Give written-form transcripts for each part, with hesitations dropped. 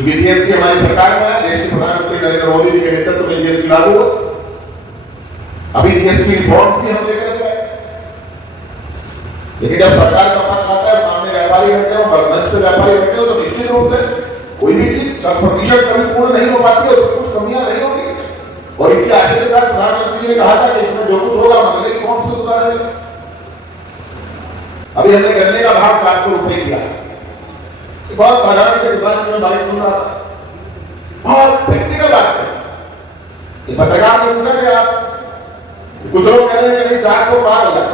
क्योंकि जीएसटी हमारी सरकार में है, देश के प्रधानमंत्री नरेंद्र मोदी जी के नेतृत्व में जीएसटी लागू हुआ। अभी जीएसटी रिफॉर्म भी हम लेकर गए, लेकिन जब सरकार का पक्ष आता है, सामने व्यापारी बैठे हो, मंच पे व्यापारी बैठे हो, तो निश्चित रूप से कोई भी चीज 100% कभी पूर्ण नहीं हो पाती है, उसमें कुछ कमियां नहीं होती। और इसके आशय के साथ प्रधानमंत्री ने कहा था कि इसमें जो कुछ होगा मंगले की कौन से सुधार है। अभी हमने गन्ने का भाव 400 रुपए किया, बहुत साधारण से किसान में बाइक सुन रहा था, बहुत प्रैक्टिकल बात है। पत्रकार ने पूछा कि आप, कुछ लोग कह रहे हैं कि नहीं 400 पार हो जाए।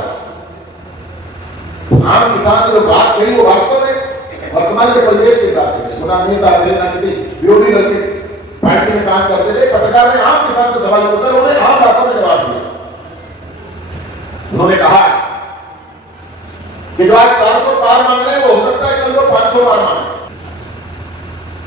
आम किसान ने जो बात कही वो वास्तव में वर्तमान के परिवेश के हिसाब से नेता विरोधी दल के पार्टी में काम करते थे। पत्रकार ने आम किसान से सवाल पूछा, उन्होंने आम बातों में जवाब दिया। उन्होंने कहा कि जो आज 400 पार मांग रहे हैं वो हो सकता है कल वो 500 पार मांगे।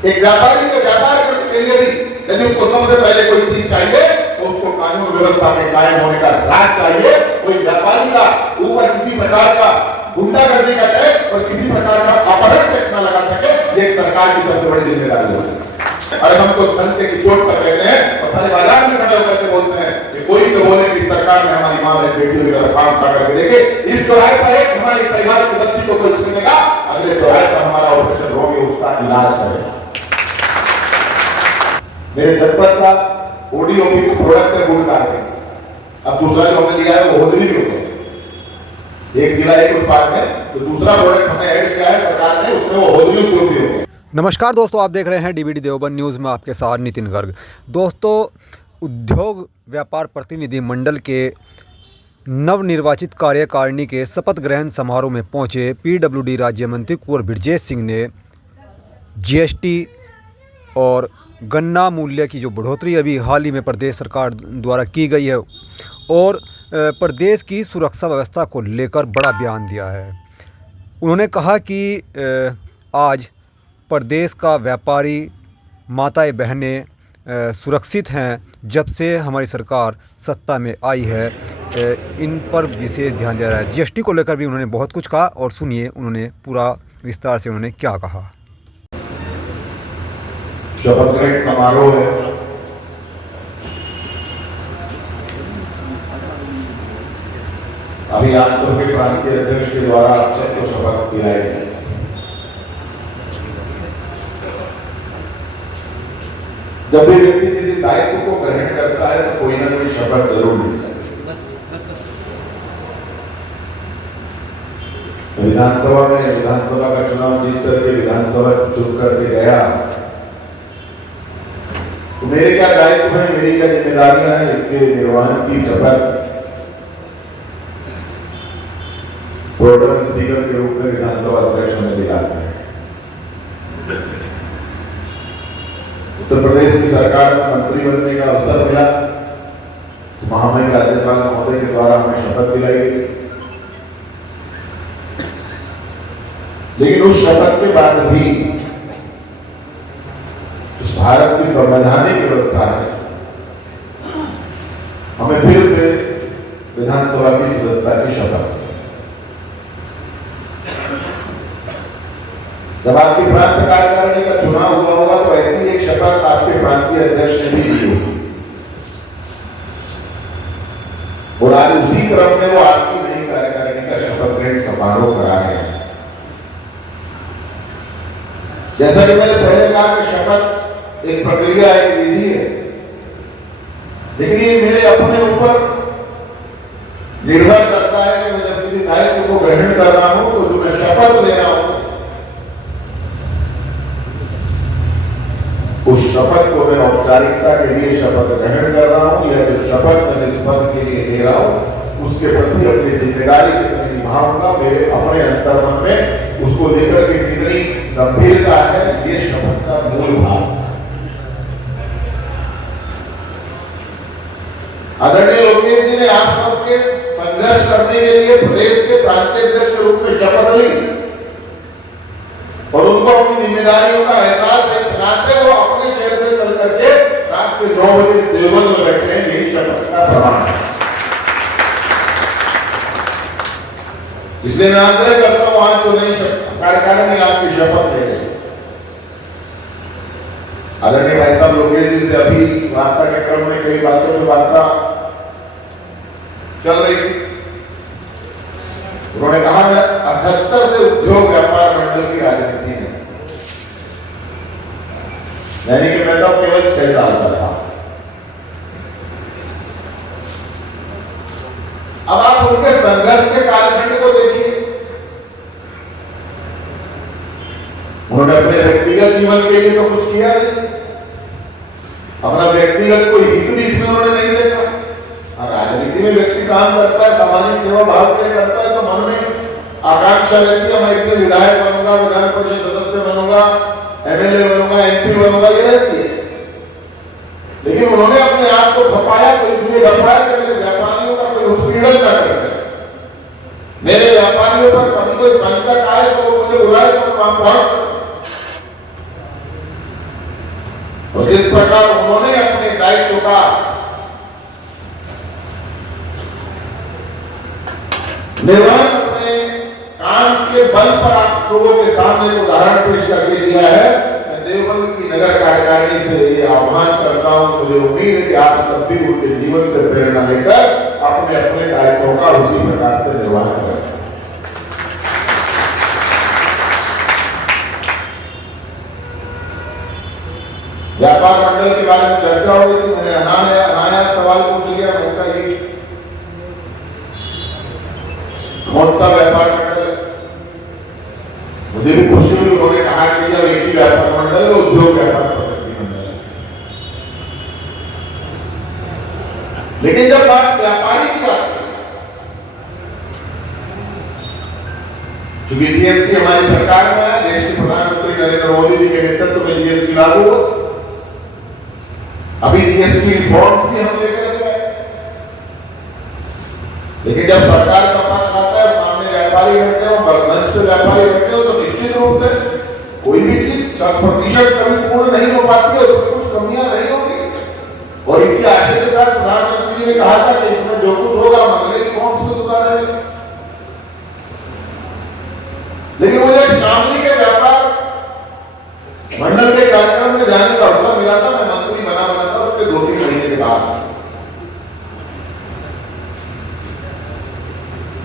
एक व्यापारी के व्यापार करने के लिए भी यदि उसको सबसे पहले कोई चीज चाहिए तो उसको कानून व्यवस्था में कायम होने का राज चाहिए। कोई व्यापारी का ऊपर किसी प्रकार का गुंडागर्दी का टैक्स और किसी प्रकार का अपहरण टैक्स न लगा सके, ये सरकार की सबसे बड़ी जिम्मेदारी होती है। और हम तो घंटे की चोट पर कहते हैं और सारे बाजार में खड़े होकर बोलते हैं कि कोई तो बोले कि सरकार में हमारी मां बहन बेटियों की तरफ काम करके देखे। इस चौराहे पर एक हमारे परिवार की बच्ची को कोई छीनेगा, अगले चौराहे पर हमारा ऑपरेशन होगी, उसका इलाज करेगा। मेरे जनपद का ओडीओपी प्रोडक्ट है गुड़ कार्बेट। अब दूसरा जो हमने लिया है वो होदरी भी होता है। एक जिला एक उत्पाद में तो दूसरा प्रोडक्ट हमने ऐड किया है सरकार ने, उसमें वो होदरी उद्योग भी होते हैं। नमस्कार दोस्तों, आप देख रहे हैं डीबीडी देवबंद न्यूज़ में आपके साथ नितिन गर्ग। दोस्तों, उद्योग व्यापार प्रतिनिधि मंडल के नवनिर्वाचित कार्यकारिणी के शपथ ग्रहण समारोह में पहुंचे पीडब्ल्यूडी राज्य मंत्री कुंवर बृजेश सिंह ने जीएसटी और गन्ना मूल्य की जो बढ़ोतरी अभी हाल ही में प्रदेश सरकार द्वारा की गई है और प्रदेश की सुरक्षा व्यवस्था को लेकर बड़ा बयान दिया है। उन्होंने कहा कि आज प्रदेश का व्यापारी माताएं बहनें सुरक्षित हैं जब से हमारी सरकार सत्ता में आई है। इन पर विशेष ध्यान दिया रहा है। जीएसटी को लेकर भी उन्होंने बहुत कुछ कहा और सुनिए उन्होंने पूरा विस्तार से उन्होंने क्या कहा। शपथ ग्रहण समारोह है, अभी आज सबके प्रांतीय अध्यक्ष के द्वारा आप सबको शपथ दिलाई है। जब भी व्यक्ति किसी दायित्व को ग्रहण करता है तो कोई ना कोई शपथ जरूर लेता है। विधानसभा में विधानसभा का चुनाव जीत करके विधानसभा चुन करके गया तो मेरे क्या दायित्व है, मेरी क्या जिम्मेदारियां हैं, इसके निर्वहन की शपथ प्रोटेम स्पीकर के रूप में विधानसभा अध्यक्ष ने दिलाते हैं। उत्तर प्रदेश की सरकार में मंत्री बनने का अवसर मिला तो महामहिम राज्यपाल महोदय के द्वारा हमें शपथ दिलाई गई। लेकिन उस शपथ के बाद भी उस भारत की संवैधानिक व्यवस्था है, हमें फिर से विधानसभा की सदस्यता की शपथ। जब आपकी प्रांत कार्यकारिणी का चुनाव हुआ होगा तो ऐसी एक शपथ आपके प्रांतीय अध्यक्ष ने भी ली होगी और आज उसी क्रम में वो आपकी नई कार्यकारिणी का शपथ ग्रहण समारोह करा रहे हैं। जैसा कि मैंने पहले कहा कि शपथ एक प्रक्रिया, एक विधि है, लेकिन ये मेरे अपने ऊपर निर्भर करता है कि मैं जब किसी दायित्व को ग्रहण कर रहा हूं तो जो मैं शपथ ले रहा हूं उस शपथ को मैं औपचारिकता के लिए शपथ ग्रहण कर रहा हूं या जो शपथ मैं इस पद के लिए ले रहा हूं उसके प्रति अपनी जिम्मेदारी कितनी निभाऊंगा, मेरे अपने अंतर्मन में उसको लेकर के कितनी गंभीरता है, ये शपथ का मूल भाव। आदरणीय लोकेश जी ने आप सबके संघर्ष करने के लिए प्रदेश के प्रांतीय अध्यक्ष के रूप में शपथ ली और उनको अपनी जिम्मेदारियों का एहसास है। सुनाते वो अपने शहर से चल करके रात के 9 बजे देवबंद में बैठे हैं, यही शपथ का प्रमाण है। इसलिए मैं आग्रह करता हूं आज तो नहीं कार्यकारिणी आपकी शपथ ले रही, आदरणीय भाई साहब लोकेश जी से अभी वार्ता के क्रम में कई बातों पर वार्ता चल रही थी। उन्होंने कहा मैं 78 से उद्योग व्यापार मंडल की राजनीति में, यानी कि मैं तो केवल 6 साल का था। अब आप उनके संघर्ष के कालखंड को देखिए। उन्होंने अपने व्यक्तिगत जीवन के लिए तो कुछ किया नहीं, अपना व्यक्तिगत कोई हित भी इसमें उन्होंने नहीं देखा। और राजनीति में व्यक्ति काम करता है, सामाजिक सेवा भाव के लिए करता है, तो मन में आकांक्षा रहती है मैं एक दिन विधायक बनूंगा, विधान परिषद सदस्य बनूंगा, एमएलए बनूंगा, एमपी बनूंगा, ये रहती है। लेकिन उन्होंने अपने आप को खपाया तो इसलिए खपाया कि मेरे व्यापारियों का कोई उत्पीड़न न कर सके, मेरे व्यापारियों पर कभी कोई संकट आए तो मुझे बुलाए तो वहां पहुंच। और जिस प्रकार उन्होंने अपने दायित्व का निर्वहन अपने काम के बल पर आप लोगों के सामने उदाहरण पेश करके दिया है, मैं देवबंद की नगर कार्यकारिणी से ये आह्वान करता हूं। मुझे उम्मीद है कि आप सब भी उनके जीवन से प्रेरणा लेकर अपने अपने दायित्वों का उसी प्रकार से निर्वहन करें। व्यापार मंडल के बारे में चर्चा हो रही थी, मैंने नया सवाल पूछ लिया। उनका ये कौन सा व्यापार मंडल, मुझे भी खुशी हुई। उन्होंने कहा कि यह एक ही व्यापार मंडल है, उद्योग व्यापार प्रतिनिधि मंडल है। लेकिन जब बात व्यापारी की बात है, चूंकि जीएसटी हमारी सरकार में है, देश के प्रधानमंत्री नरेंद्र मोदी जी के नेतृत्व में जीएसटी लागू हुआ। अभी जीएसटी रिफॉर्म भी हम लेकर गए, लेकिन जब सरकार का पक्ष आता है, सामने व्यापारी बैठे हो, बर्नस पे व्यापारी बैठे हो, तो निश्चित रूप से कोई भी चीज 100% कभी पूर्ण नहीं हो पाती है, उसमें कुछ कमियां नहीं होगी। और इसी आशय के साथ प्रधानमंत्री ने कहा था कि इसमें जो कुछ होगा मंगले की कौन से सुधारेंगे। लेकिन मुझे शामली के व्यापार मंडल के कार्यक्रम में जाने का अवसर मिला था। मैं मंत्री बना था उसके 2-3 महीने के बाद।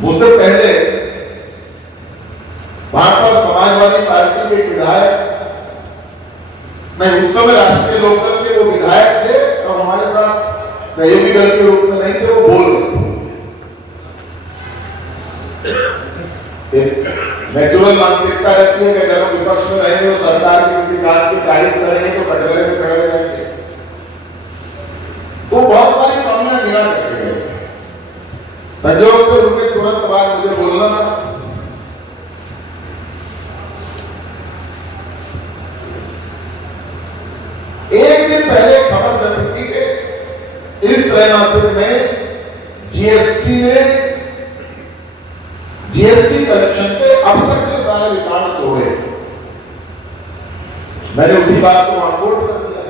मुझसे पहले वहां पर समाजवादी पार्टी के विधायक, मैं उस समय राष्ट्रीय लोकदल के वो विधायक थे और हमारे साथ सहयोगी दल के रूप में नहीं थे, वो बोल रहे थे। नेचुरल मानसिकता रहती है कि अगर हम विपक्ष में रहेंगे तो सरकार की किसी काम की तारीफ करेंगे तो कटघरे में खड़े हो जाएंगे। तो बहुत सारी कमियां गिना करके गए। संयोग से उनके तुरंत बाद मुझे बोलना था। एक दिन पहले खबर चली थी कि इस त्रैमासिक में जीएसटी ने जीएसटी कलेक्शन के अब तक के सारे रिकॉर्ड तोड़े। मैंने उसी बात को वहां कोट कर दिया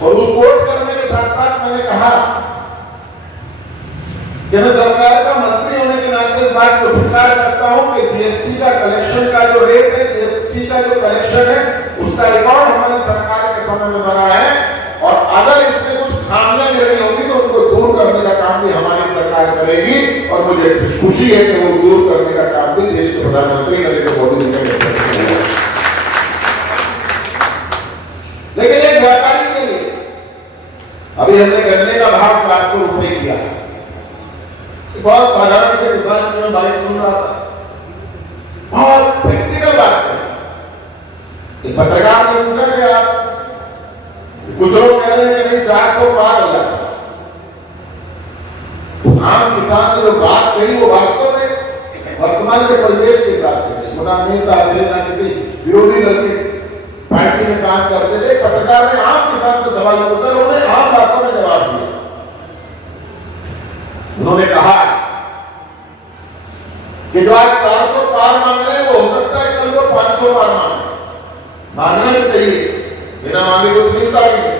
और उस कोट करने के साथ साथ मैंने कहा कि मैं सरकार का मंत्री होने के नाते इस बात को स्वीकार करता हूं कि जीएसटी का कलेक्शन का जो रेट है, जीएसटी का जो कलेक्शन है, उसका रिकॉर्ड हमारी सरकार के समय में बना है। और अगर इसमें कुछ खामियां नहीं होगी तो उनको दूर करने का काम भी हमारी सरकार करेगी। और मुझे खुशी है कि वो दूर करने का काम भी देश के प्रधानमंत्री नरेंद्र मोदी जी ने किया। लेकिन एक व्यापारी के लिए अभी हमने गन्ने का भाव 400 रुपए किया। बहुत साधारण से किसान की मैं बात सुन रहा था, बहुत प्रैक्टिकल बात है। एक पत्रकार ने पूछा कि आप, कुछ लोग कह रहे हैं कि नहीं 400 पार हो जाता। आम किसान ने जो बात कही वो वास्तव में वर्तमान के परिवेश के हिसाब से नहीं, ना नेता थे ना किसी विरोधी दल के पार्टी में काम करते थे। पत्रकार ने आम किसान से सवाल पूछा, उन्होंने आम बातों में जवाब दिया। उन्होंने कहा कि जो आज 400 पार मांग रहे हैं वो हो सकता है कल वो 500 पार मांगना भी चाहिए, बिना मांगे कुछ मिलता भी नहीं।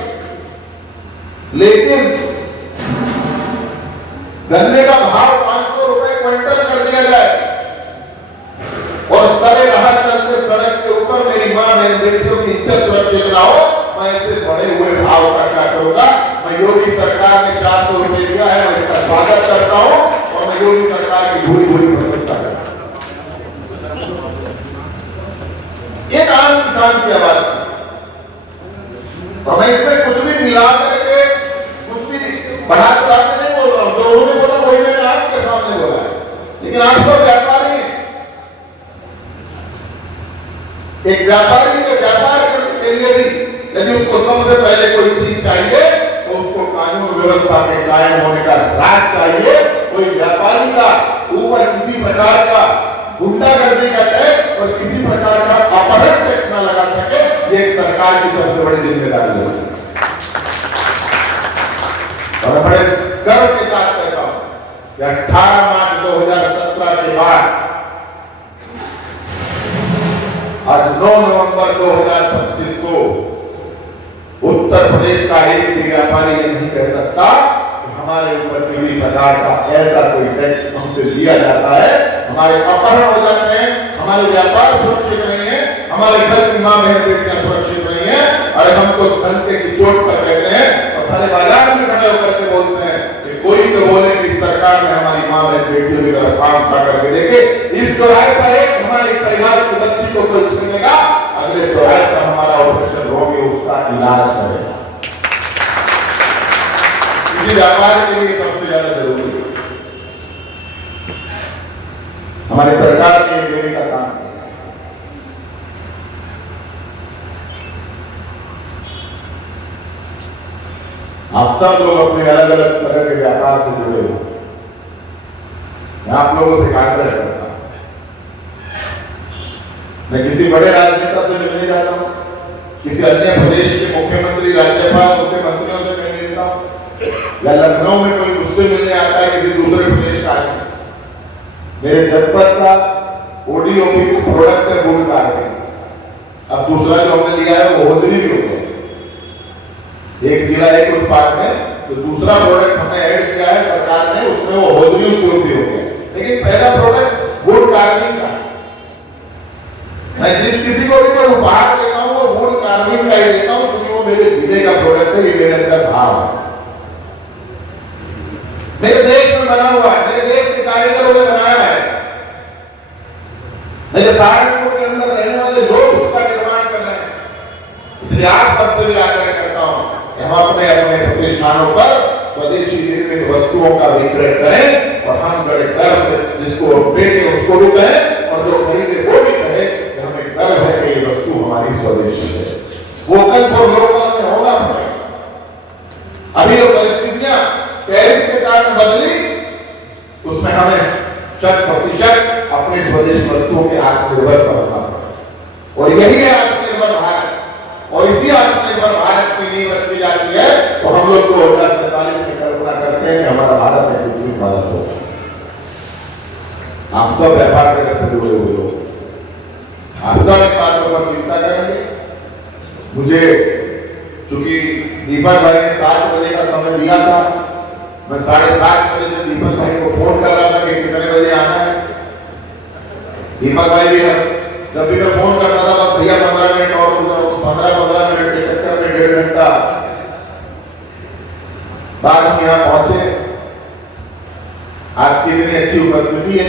लेकिन गन्ने का भाव 500 रुपए क्विंटल कर दिया जाए और सड़े राह चलते सड़क के ऊपर मेरी मां मेरे बेटियों की इज्जत सुरक्षित ना हो, मैं इससे बढ़े हुए भाव का क्या करूंगा। मैं योगी सरकार ने 400 रुपए दिया है, मैं इसका स्वागत करता हूं और मैं योगी सरकार की भूरी भूरी प्रशंसा करता हूं। एक आम किसान की आवाज, और मैं इसमें कुछ भी मिला करके कुछ भी बढ़ा चढ़ा के नहीं बोल रहा हूं। जो उन्होंने बोला वही मैंने आपके सामने बोला है, लेकिन आप तो व्यापारी हैं। एक व्यापारी के व्यापार करने के लिए भी यदि उसको सबसे पहले कोई चीज चाहिए तो उसको कानून व्यवस्था के कायम होने का राज चाहिए। कोई व्यापारी का ऊपर किसी प्रकार का गुंडागर्दी का टैक्स और किसी प्रकार का अपहरण टैक्स न लगा सके, ये एक सरकार की सबसे बड़ी जिम्मेदारी है। और मैं बड़े गर्व के साथ कहता हूं कि 18 मार्च 2017 के बाद आज 9 नवंबर 2025 को उत्तर प्रदेश का एक भी व्यापारी ये नहीं कह सकता कि हमारे ऊपर किसी प्रकार का ऐसा कोई टैक्स हमसे लिया जाता है, हमारे अपहरण हो जाते हैं, हमारे व्यापार सुरक्षित नहीं है, हमारे घर की मां बहन बेटियां सुरक्षित नहीं है। अरे हम तो घंटे की चोट पर कहते हैं और सारे बाजार में खड़े होकर के बोलते हैं कि कोई तो बोले कि सरकार में हमारी मां बहन बेटियों की तरफ काम उठा करके देखे। इस चौराहे पर एक हमारे परिवार की बच्ची को कोई छीनेगा, अगले चौराहे पर हमारा ऑपरेशन रोके उसका इलाज करेगा। इसी व्यापार के लिए सबसे ज्यादा जरूरी है हमारी सरकार ने देने का काम किया। आप सब लोग अपने अलग अलग तरह के व्यापार से जुड़े हो, मैं आप लोगों से आग्रह करता हूं, मैं किसी बड़े राजनेता से मिलने जाता हूं, किसी अन्य प्रदेश के मुख्यमंत्री, राज्यपाल, मुख्यमंत्रियों से नहीं मिलता हूं, या लखनऊ में कोई मुझसे मिलने आता है किसी दूसरे प्रदेश का आदमी, मेरे जनपद का ओडीओपी प्रोडक्ट है गुड़ का है। अब दूसरा जो हमने लिया है वो होजरी भी होता है, एक जिला एक उत्पाद में तो दूसरा प्रोडक्ट हमने ऐड किया है सरकार ने, उसमें वो होजरी उद्योग भी हो गया। लेकिन पहला प्रोडक्ट गुड़ कार्बिंग का, मैं जिस किसी को भी मैं उपहार देता हूं वो गुड़ कार्बिंग का ही देता हूं, क्योंकि वो मेरे जिले का प्रोडक्ट है, ये मेरे अंदर भाव है, मेरे देश में बना हुआ है, मेरे देश के कारीगरों ने बनाया है, मेरे सहारनपुर के अंदर रहने वाले लोग उसका निर्माण कर रहे हैं। इसलिए आप सबसे भी आग्रह करता हूं कि हम अपने अपने प्रतिष्ठानों पर स्वदेशी निर्मित वस्तुओं का विक्रय करें और हम बड़े गर्व से जिसको बेचे उसको भी कहें और जो खरीदे वो भी कहे कि हमें गर्व है कि ये वस्तु हमारी स्वदेशी है। वोकल फॉर लोकल में होना पड़ेगा। अभी जो परिस्थितियां टैरिफ के कारण बदली, उसमें हमें 100% अपने स्वदेशी वस्तुओं के आत्मनिर्भर बनना पड़ेगा और यही है आत्मनिर्भर भारत। और इसी आत्मनिर्भर भारत की नींव रखी जाती है तो हम लोग 2047 में कल्पना करते हैं कि हमारा भारत एक विकसित भारत होगा। आप सब व्यापार जगत से जुड़े हुए लोग, आप सब इन बातों पर चिंता करेंगे। मुझे चूंकि दीपक भाई ने 7 बजे का समय दिया था, मैं 7:30 बजे से दीपक भाई को फोन कर रहा था कि कितने बजे आना है। दीपक भाई भी जब भी मैं फोन करता था तो भैया 15 मिनट और 15 मिनट के चक्कर में 1.5 घंटा बाद हम यहाँ पहुंचे। आपकी इतनी अच्छी उपस्थिति है,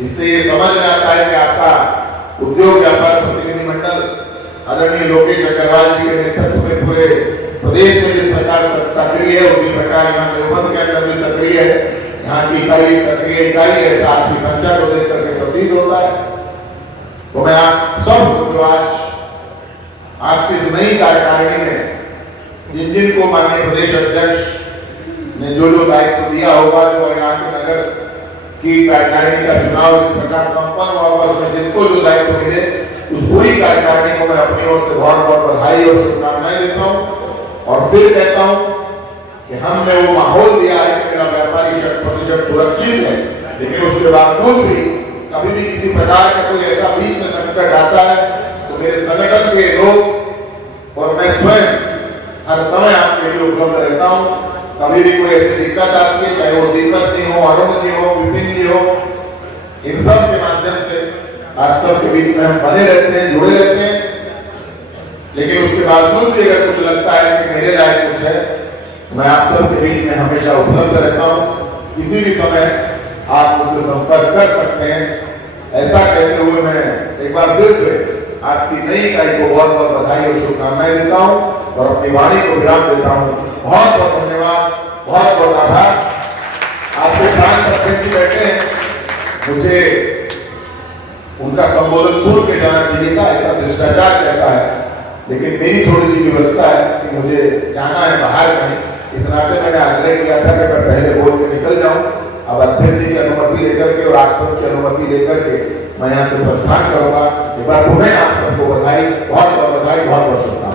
इससे ये समझ में आता है कि आपका उद्योग व्यापार प्रतिनिधि मंडल आदरणीय लोकेश अग्रवाल जी के नेतृत्व में पूरे प्रदेश में जिस प्रकार सक्रिय है, उसी प्रकार यहाँ देवबंद के अंदर भी सक्रिय है। यहाँ की इकाई सक्रिय इकाई है, साथ ही संख्या को देख करके प्रतीत होता है। तो मैं आप सब जो आज आपकी इस नई कार्यकारिणी में जिनको माननीय प्रदेश अध्यक्ष ने जो दायित्व दिया होगा, जो यहाँ के नगर की कार्यकारिणी का चुनाव जिस प्रकार संपन्न हुआ होगा, उसमें जिसको जो दायित्व मिले उस पूरी कार्यकारिणी को मैं अपनी ओर से बहुत बहुत बधाई और शुभकामनाएं देता हूँ। और फिर कहता हूँ कि हमने वो माहौल दिया है कि मेरा व्यापारी 100% सुरक्षित है, लेकिन उसके बावजूद भी कभी भी किसी प्रकार का कोई ऐसा बीच में संकट आता है तो मेरे संगठन के लोग और मैं स्वयं हर समय आपके लिए उपलब्ध रहता हूँ। कभी भी कोई ऐसी दिक्कत आती है, चाहे वो दीपक जी हो, अरुण जी हो, विपिन जी हो, इन सब के माध्यम से आप सब के बीच में हम बने रहते हैं, जुड़े रहते हैं। लेकिन उसके बावजूद भी अगर कुछ लगता है कि मेरे लायक कुछ है, मैं आप सबके बीच में हमेशा उपलब्ध रहता हूँ। किसी भी समय आप मुझसे संपर्क कर सकते हैं। ऐसा कहते हुए मैं एक बार फिर से आपकी नई इकाई को बहुत बहुत बधाई और शुभकामनाएं देता हूँ और अपनी वाणी को विराम देता हूँ। बहुत बहुत धन्यवाद, बहुत बहुत आभार। आपके प्राण प्रत्येक जी बैठे हैं, मुझे उनका संबोधन सुन के जाना चाहिए था, ऐसा शिष्टाचार कहता है, लेकिन मेरी थोड़ी सी व्यवस्था है कि मुझे जाना है बाहर कहीं। इस नाते मैंने आग्रह किया था कि मैं पहले बोल के निकल जाऊं। अब अध्यक्ष जी की अनुमति लेकर के और आप सबकी अनुमति लेकर के मैं यहाँ से प्रस्थान करूंगा। एक बार पुनः आप सबको बधाई, बहुत बहुत बधाई, बहुत बहुत शुभकामनाएं।